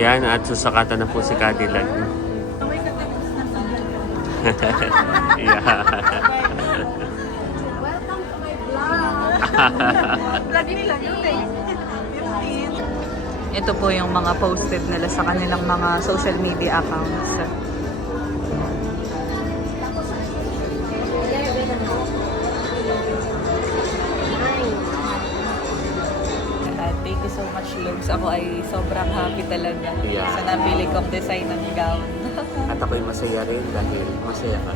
Yan, at susakatan na po si Cadillac. Yeah. Welcome to my vlog. Lagi nila yun eh. Ito po yung mga posted nila sa kanilang mga social media accounts. Thank you so much, Lugs. Ako ay sobrang happy talaga sa napili kong design ng gown. At ako'y masaya rin dahil masaya ka.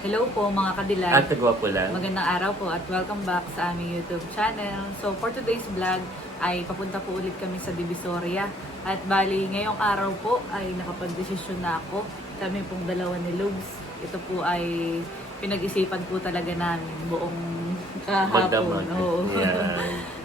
Hello po mga kadilag. At nagwapo lang. Magandang araw po at welcome back sa aming YouTube channel. So for today's vlog ay papunta po ulit kami sa Divisoria. At bali ngayong araw po ay nakapag-desisyon na ako. Kami pong dalawa ni Lugs. Ito po ay pinag-isipan po talaga namin buong kahapon. Yeah.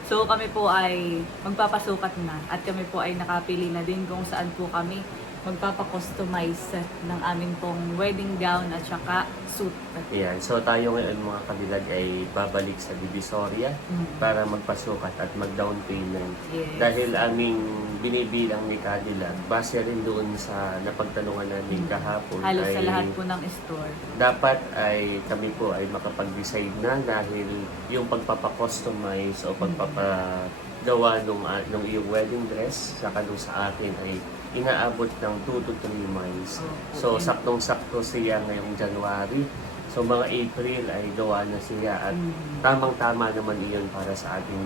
So kami po ay magpapasukat na at kami po ay nakapili na din kung saan po kami magpapakustomize ng aming pong wedding gown at saka suit. Yan. So tayo ngayon mga kabilag ay babalik sa Divisoria para magpasukat at mag-down payment. Yes. Dahil aming binibilang ni Cadillac, base rin doon sa napagtanungan namin kahapon. Halos ay sa lahat po ng store. dapat ay kami po ay makapag-decide na dahil yung pagpapakustomize o pagpapagawa nung iyong wedding dress saka nung sa akin ay inaabot ng 2 to 3 months. So, saktong-sakto siya ngayong January. So, mga April ay gawa na siya at tamang-tama naman iyon para sa ating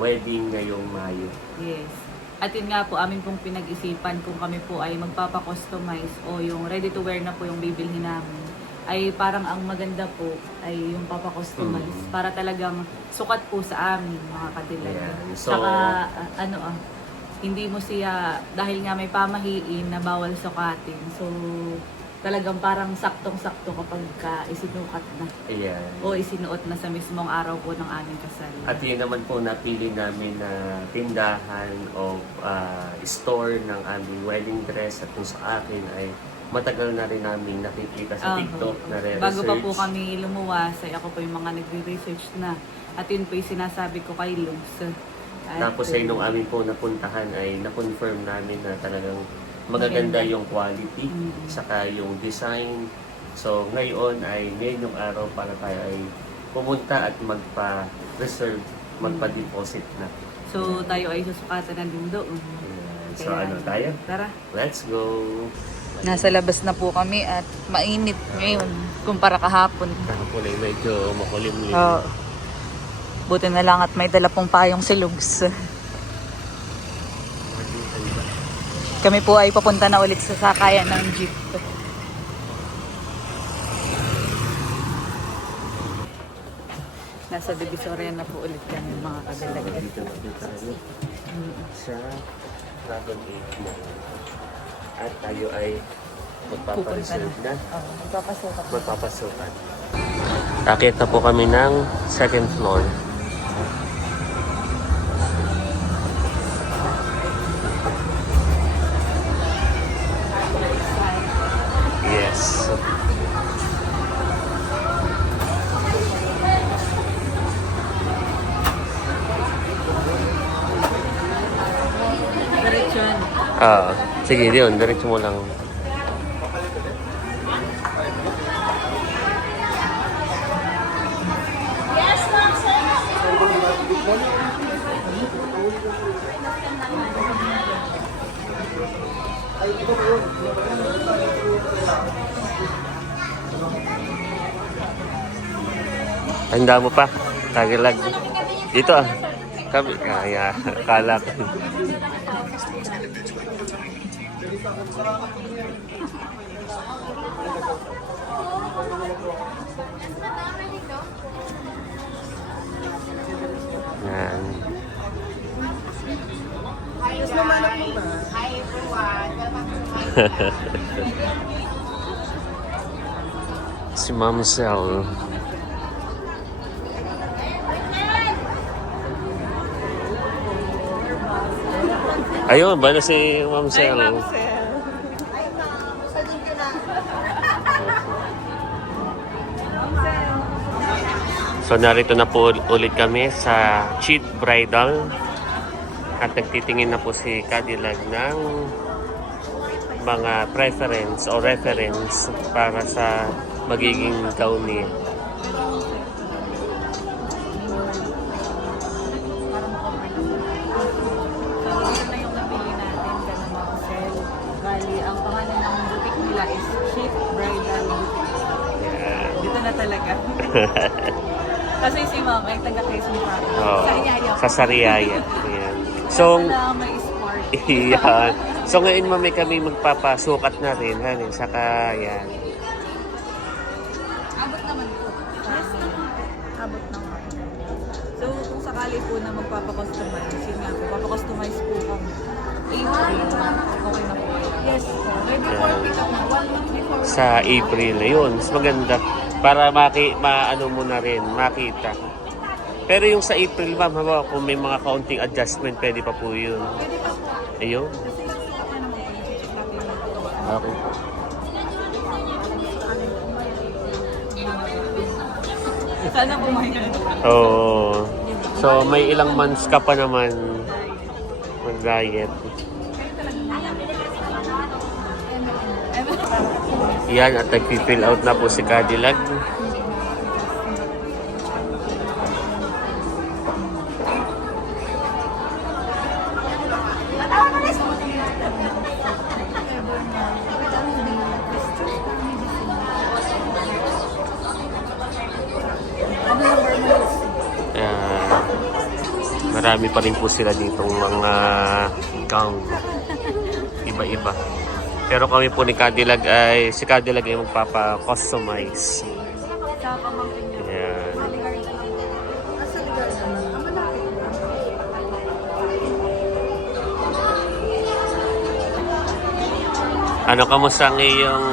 wedding ngayong Mayo. Yes. At yun nga po, amin pong pinag-isipan kung kami po ay magpapakustomize o yung ready to wear na po yung bibilhin namin, ay parang ang maganda po ay yung papakustomize para talagang sukat po sa amin mga kadilag. Yeah. So, saka hindi mo siya, dahil nga may pamahiin na bawal sukatin. So, talagang parang saktong-sakto kapag isinukat na. Ayan. O isinuot na sa mismong araw po ng aming kasal. At yun naman po napili namin na tindahan o store ng aming wedding dress at kung sa akin ay matagal na rin namin nakikita sa TikTok na re-research. Bago pa po kami lumuwas, ay ako po yung mga nagre-research na. At yun po yung sinasabi ko kay Lugs. Tapos ay nung amin po napuntahan ay na-confirm namin na talagang magaganda yung quality, saka yung design. So ngayon yung araw para tayo ay pumunta at magpa-reserve, magpa-deposit na. So tayo ay susukatan na din doon. So ano tayo? Tara. Let's go! Nasa labas na po kami at mainit ngayon kumpara kahapon. Kahapon ay medyo makulimlim. Buti na lang at may dala pong payong si Lugs. Kami po ay papunta na ulit sa sakayan ng jeep. Nasa Divisoria na po ulit kami mga kagalag. Dito na tayo sa Dragon 8 na. At tayo ay magpapareserve na. Magpapasukat. Akit na po kami ng second floor. Yes. Diretsyon. Sige, diyon. Diretso mo lang. Handa mo pa. Tagilag. Dito Kami. Kaya. Kalak. Yan. Hi everyone, welcome to Si Ma'am Sel. Ayun, ba na si Ma'am Sel? So narito na po ulit kami sa Cheat Bridal at nagtitingin na po si Cadillac ng mga preference o reference para sa magiging gown niya. So, ito na yung napili natin, Gana Marcel. Bali, ang pangalan ng boutique nila is Chic Bridal Boutique. Yan. Dito na talaga. Kasi si Ma'am ay taga Quezon Park. Oo, Sa Iyaya. sa Sariaya. Yan. So, Wala may sport. yan. So ngayon mami kami magpapasukat na rin. Hani, saka yan. Abot naman po. Abot naman. So, kung sakali po na magpapakustomize, yun nga po, papakustomize po kami. April, okay na po. Yes po. Ready for pick up na. 1 month before. Sa April. Yun, mas maganda. Para maano mo na rin, makita. Pero yung sa April, ma'am, hawa, kung may mga counting adjustment, pwede pa po yun. Pwede pa po. Ayun. Kasi susukat na naman po. Check natin yung Okay. Sana bumayan. Oo. So, may ilang months ka pa naman mag-diet. Yan, at nag-fill out na po si Cadillac. Marami pa rin po sila ditong mga gown. Iba-iba. Pero kami po ni Cadillac ay, si Cadillac ay magpapa-customize. Sa pamangkin niya. Ayan. Ano, kamusta ang iyong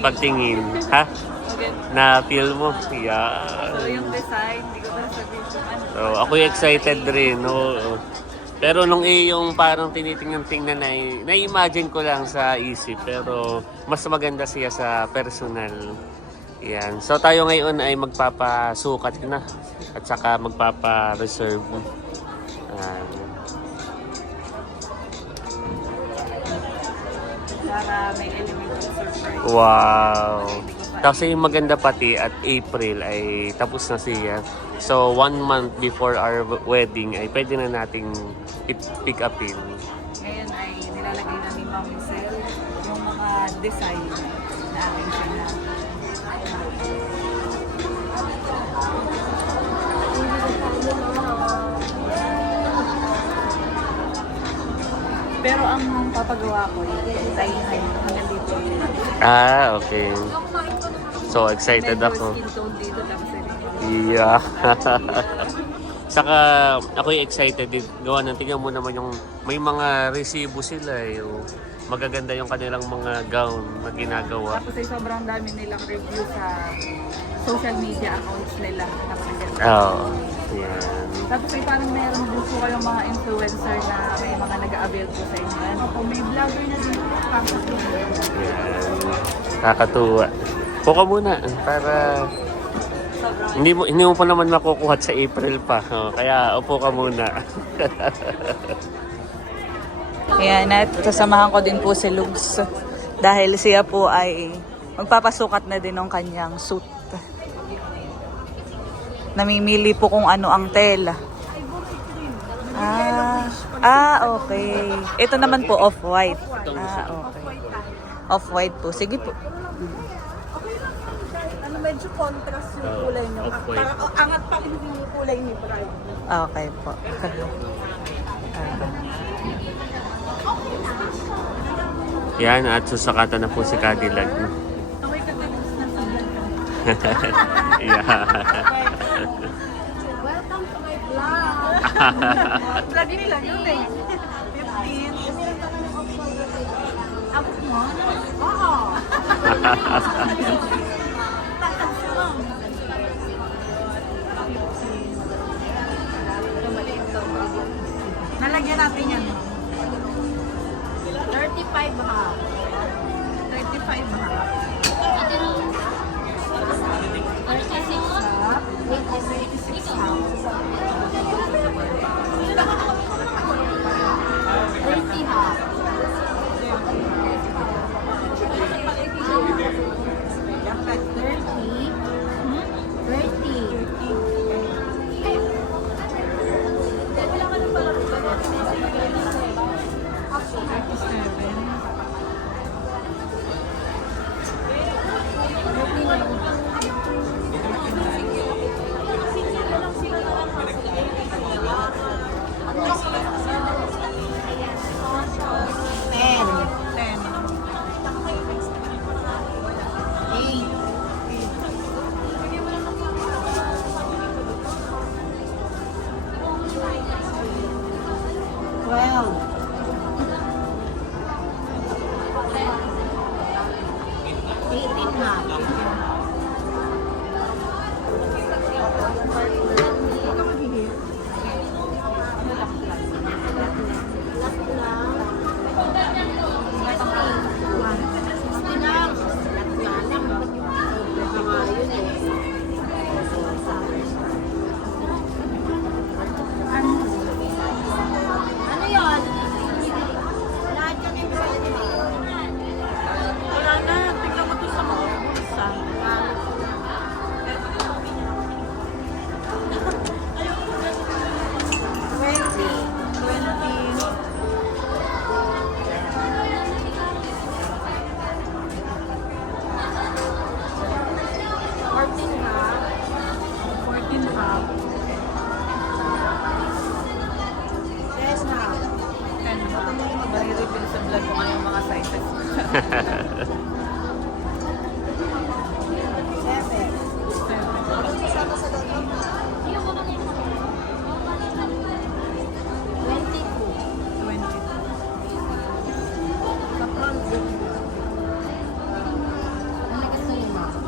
pagtingin? Ha? Okay. Na-feel mo? Yeah. So, yung design, hindi ko pa sabihin kung ano. So, ako excited rin. No? Pero nung yung parang tinitingnan-tingnan na-imagine ko lang sa isip. Pero mas maganda siya sa personal. Yan. So, tayo ngayon ay magpapasukat na. At saka magpapa-reserve. Para may element of surprise. Wow! Kasi yung maganda pati at April ay tapos na siya. So, 1 month before our wedding ay pwede na nating pick upin. Ngayon ay nilalagay na ni Ma'am Sel yung mga design na aking sinag. Pero ang papagawa ko ay hanggang dito. Ah, okay. So, excited Medyo ako. skin tone dito lang sa Yeah. Saka ako excited din. Gawa ng tingnan mo naman yung may mga resibo sila eh. Magaganda yung kanilang mga gown na ginagawa. Tapos ay sobrang dami nilang review sa social media accounts nila. Napakaganda. Oo. Yan. Tapos ay parang meron din po kayong mga influencer na may mga nag-a-avail po sa inyo. Ano po, may vlogger na din po. Yan. Kakatuwa. Puka muna para hindi mo pa naman makukuha sa April pa. Oh, kaya upo ka muna. Ayan, at kasamahan ko din po si Lugs dahil siya po ay magpapasukat na din ng kanyang suit. Namimili po kung ano ang tela. Okay. Ito naman po off-white. Okay. Off-white po. Sige po. Ano, medyo contrast yung kulay niyo. Off-white. Parang angat pa rin yung kulay ni Brian. Okay po. Yan, at susakatan na po si Cadillac. Yeah. Welcome to my vlog! Vlog nila yun eh. 15. Abot mo? Oo! Nalagyan natin yan. 35 ha. 35 ha. 36 ha. 30 ha.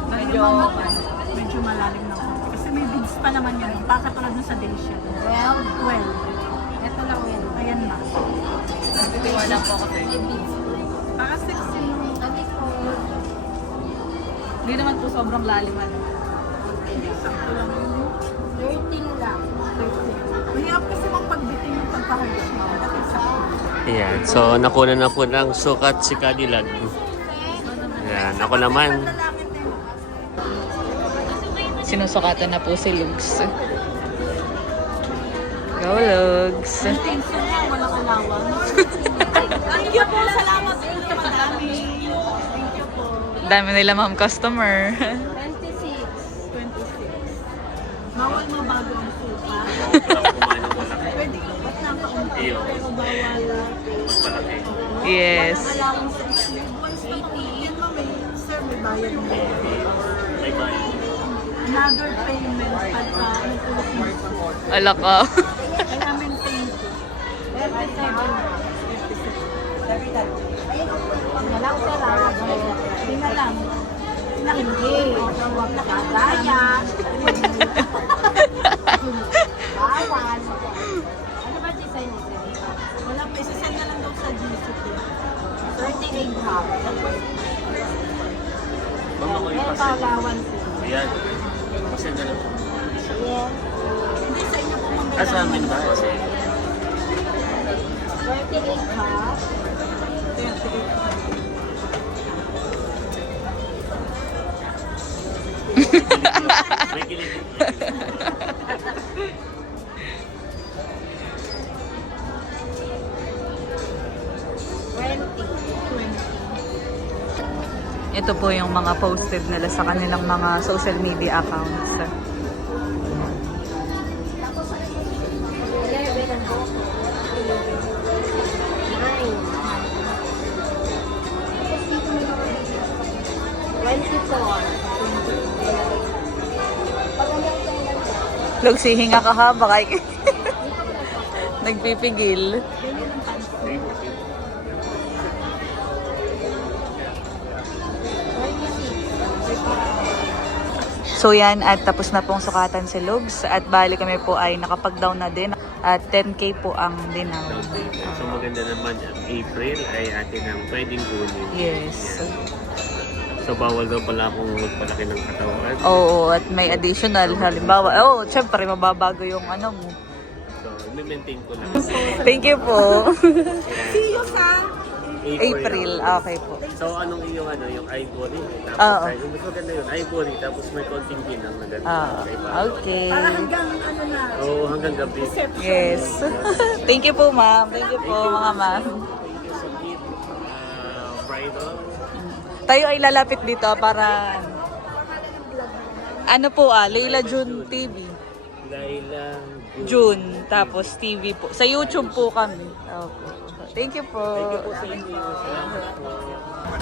Medyo, medyo malalim na konti. Kasi may beads pa naman yun. Pakatulad nun sa Dacia. 12. Ito lang yan. Ayan na. Nagtitiwala po ako sa'yo. May beads. Para 16 yung... Sabi ko, Hindi naman po sobrang lalim. Hindi, sakto lang. 13 lang. Mahirap kasi magpagbitin yung pagpahagis mo. Dapat sakto. Ayan, so nakuna na po ng sukat si Cadillac. Ayan, ako naman. Sinusukatan na po si Lugs. Go, Lugs! Thank you na, walang allowance. Thank you po, salamat po sa madami. Thank you po. Dami nila ma'am customer. 26. 26. Bawal mabago ang suka. Pwede ba't nakaunti? Iyo. Pero bawal. Malaki. Yes. Walang allowance sa sleep. Once na po, yan ma'am, sir, may bayad mo. May bayad. Another payment pagka nagpulos mo. Ala ka. Kaya maintain ko. 37. Walang salamat. Hindi na lang. Hindi. Huwag na kagaya. Bawal. Ano ba design nito? Wala pa, isasend na lang daw sa GCP. 38 half. Mama ko yung Ito pasend. allowance. Ayan. Pasend na lang. Yes. Hindi sa inyo po ma'am. Sa amin ba? Kasi 38 half. may kilig. 20. Ito po yung mga posted nila sa kanilang mga social media accounts. 24. Lugsihinga ka ha, baka nagpipigil. So yan, at tapos na pong sukatan si Lugs. At bali kami po ay nakapag-down na din. At 10K po ang dinaw. So maganda naman ang April ay atin ang pwedeng kunin. Yes. So bawal daw pala akong magpalaki ng katawan. Oo, at may additional. Halimbawa, syempre mababago yung ano mo. So i-maintain ko lang. Thank you po. See you sa April, okay po. So anong iyong yung ivory? Tapos Oo. yung mas maganda yun, ivory tapos may konting ginang na ganda. Okay. para hanggang ano na. Oo, hanggang gabi. Yes. Thank you po, ma'am. Thank you po, mga ma'am. Thank you so much. Bridal. Tayo ay lalapit dito para ano po Leila June TV. Laila. June, tapos TV po. Sa YouTube po kami. Opo. Thank you po. Thank you po sa inyo. Salamat po.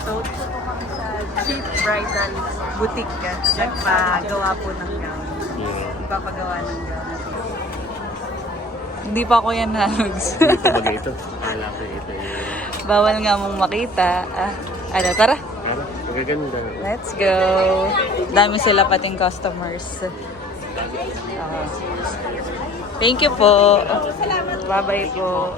So, dito po kami sa Cheap Bridal Boutique. Nagpagawa po ng gown. Yeah. Ipapagawa ng gown. Hindi pa ako yan, Hags. Hindi ko ba ito? Akala ko ito yung... Bawal nga mong makita. Ano, tara. Tara, magaganda. Let's go. Dami sila pating customers. Thank you po. Bye-bye po.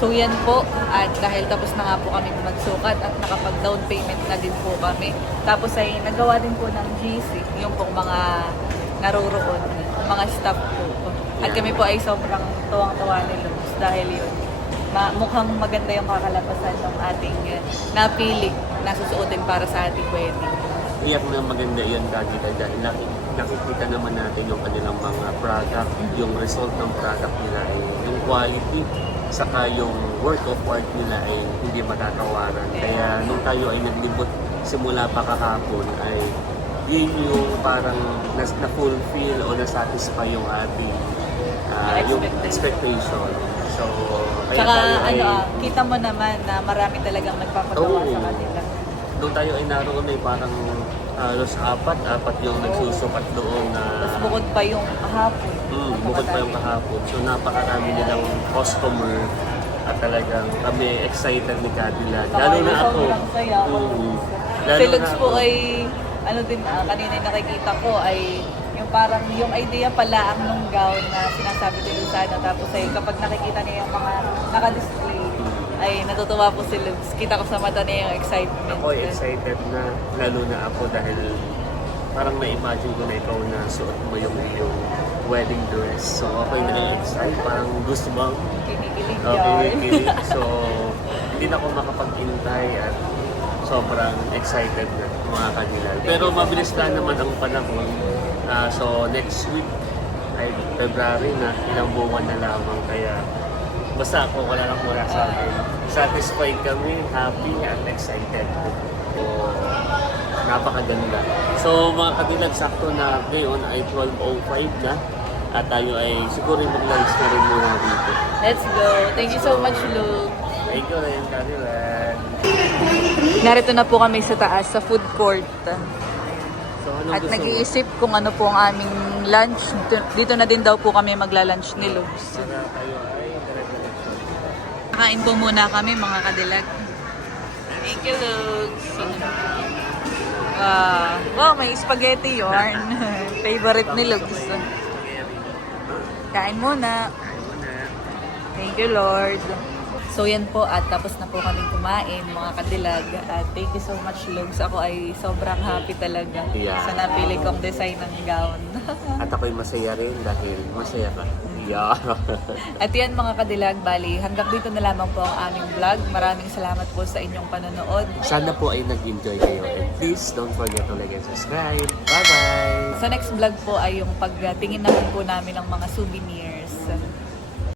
So yan po, at dahil tapos na nga po kami magsukat at nakapag-down payment na din po kami. Tapos ay nagawa din po ng GC, yung pong mga naroroon, mga staff po. At kami po ay sobrang tuwang-tuwa ni Luz dahil yun, mukhang maganda yung kakalabasan ng ating napili na susuotin para sa ating wedding. Iyak na maganda yun dahil nakikita naman natin yung kanilang mga product, yung result ng product nila ay yung quality, saka yung work of art nila ay hindi matatawaran. Kaya nung tayo ay naglibot simula pa kahapon ay yun yung parang na-fulfill o na-satisfy yung ating yung expectation. So, kaya Tsaka tayo ay, kita mo naman na marami talagang nagpapagawa Oo. sa kanila. doon tayo ay naroon ay parang halos apat yung nagsusukat doon na Tapos bukod pa yung kahapon. bukod pa yung kahapon. So napakarami nilang customer at talagang kami excited ni Cadillac. Lalo na ako. Sobrang saya. Lalo Si na Lugs po ako. ay, kanina yung nakikita ko ay yung parang yung idea pala ang nung gown na sinasabi ni Luzano. Tapos ay kapag nakikita niya yung mga naka-display, ay natutuwa po si Lugs. Kita ko sa mata niya yung excitement. Ako ay excited na, lalo na ako dahil parang na-imagine ko na ikaw na suot mo yung iyong wedding dress. So ako ay nag-excite, parang gusto bang Kinikilig kinikilig. So hindi na ako makapag-intay at sobrang excited na mga kanila. Pero mabilis lang naman ang panahon. So next week ay February na, ilang buwan na lamang. Kaya basta ako wala lang muna sa akin. Satisfied kami, happy at excited. So, napakaganda. So mga kadilag, sakto na ngayon ay 12:05 na. At tayo ay siguro mag-lunch na rin muna dito. Let's go. Thank you so much, Luke. Thank you rin, kadilag. Narito na po kami sa taas, sa food court. So anong At gusto mo? nag-iisip kung ano po ang aming lunch. Dito na din daw po kami magla-lunch ni Lugs. Para tayo ay dire-diretso. Kain po muna kami mga kadilag. Thank you, Lugs. Wow, may spaghetti yarn. Favorite ni Lugs. Kain muna. Thank you, Lord. So yan po at tapos na po kami kumain mga kadilag at thank you so much Lugs. Ako ay sobrang happy talaga Yeah. sa napili kong design ng gown. At ako'y masaya rin dahil masaya ka. Yeah. At yan mga kadilag, bali hanggang dito na lamang po ang aming vlog. Maraming salamat po sa inyong panonood. Sana po ay nag-enjoy kayo. And please don't forget to like and subscribe. Bye-bye! Sa next vlog po ay yung pagtingin naman po namin ng mga souvenir